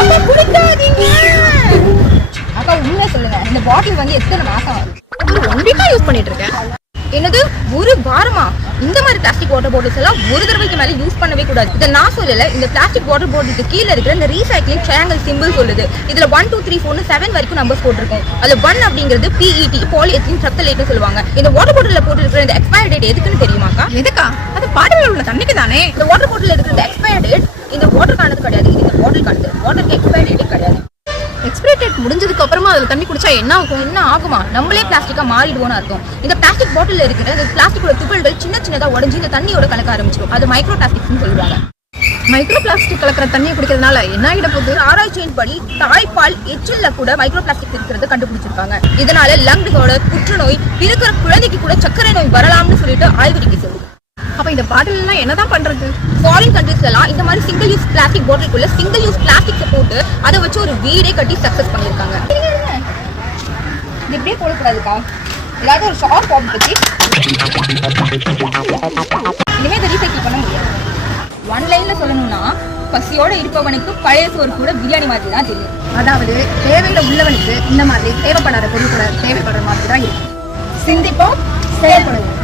அப்ப குடிக்காதீங்க. அக்கா உண்மையா சொல்லுங்க, இந்த பாட்டில் வந்து எத்தனை மாசம் ஆகுது? ஒரு 1 வீக்கா யூஸ் பண்ணிட்டு இருக்கேன். என்னது, ஒரு வாரமா? இந்த மாதிரி பிளாஸ்டிக் வாட்டர் பாட்டில்ஸ் எல்லாம் ஒரு தடவைக்கு மேல யூஸ் பண்ணவே கூடாது. இதை நான் சொல்லல, இந்த பிளாஸ்டிக் வாட்டர் பாட்டிலுக்கு கீழே இருக்கிற இந்த ரீசைக்ளிங் ட்ரையாங்கிள் சிம்பிள் சொல்லுது. இதுல 1 2 3 4 7 வரைக்கும் நம்பர்ஸ் போட்டிருக்கோம். அது 1 அப்படிங்கிறது PET, பாலிஎத்திலீன் ப்ரோபிலேட்னு சொல்லுவாங்க. இந்த வாட்டர் பாட்டில போட்டுருக்கிற இந்த எக்ஸ்பயரி டேட் எதுக்குன்னு தெரியுமாக்கா? எதுக்கா? அது பாட்டில் உள்ள தண்ணிக்கு தானே. இந்த வாட்டர் பாட்டில் இருக்கிற இந்த எக்ஸ்பயரி டேட் இந்த வாட்டர் காணது கிடையாது, இது இந்த பாட்டில் காணுது. வாட்டருக்கு எக்ஸ்பயரி டேட் கிடையாது. எக்ஸ்பைரி டேட் முடிஞ்சதுக்கு அப்புறமா அதுல தண்ணி குடிச்சா என்ன ஆகும்? என்ன ஆகுமா? நம்மளே பிளாஸ்டிக்கா மாறிடுவோம்னு அர்த்தம். இந்த பிளாஸ்டிக் பாட்டில் இருக்கிற இந்த பிளாஸ்டிக்கோட துகள்கள் சின்ன சின்னதா உடஞ்சி இந்த தண்ணியோட கலக்க ஆரம்பிச்சிடும். அது மைக்ரோ பிளாஸ்டிக்ஸ்னு சொல்லுவாங்க. மைக்ரோ பிளாஸ்டிக் கலக்கிற தண்ணியை குடிக்கிறதுனால என்ன ஆகிட போகுது? ஆராய்ச்சியின் படி தாய்ப்பால் எச்சில்ல கூட மைக்ரோ பிளாஸ்டிக் இருக்கிறத கண்டுபிடிச்சிருக்காங்க. இதனால லங்ஸோட புற்றுநோய், பிறக்கிற குழந்தைக்கு கூட சர்க்கரை நோய் வரலாம்னு சொல்லிட்டு ஆய்வறிக்கை சொல்லுது. அப்ப இந்த பாட்டில் எல்லாம் என்னதான் பண்றது? ஃபாரின் கண்ட்ரீஸ்ல எல்லாம் இந்த மாதிரி சிங்கிள் யூஸ் பிளாஸ்டிக் பாட்டிலுக்குள்ள சிங்கிள் யூஸ் பிளாஸ்டிக்ஸ் போட்டு அதை வச்சு ஒரு வீடே கட்டி சக்சஸ் பண்ணிருக்காங்க. இது இப்படியே போடக்கூடாதுக்கா, ஏதாவது ஒரு ஷார்ப் பாட்டில் வச்சு இனிமே இதை ரீசைக்கிள் பண்ண முடியாது. ஒன் லைன்ல சொல்லணும்னா, பசியோட இருப்பவனுக்கு பழைய சோறு கூட பிரியாணி மாதிரி தான் தெரியும். அதாவது தேவையில உள்ளவனுக்கு இந்த மாதிரி தேவைப்படாத பொருள் கூட தேவைப்படுற மாதிரி தான் இருக்கு. சிந்திப்போம், செயல்படுவோம்.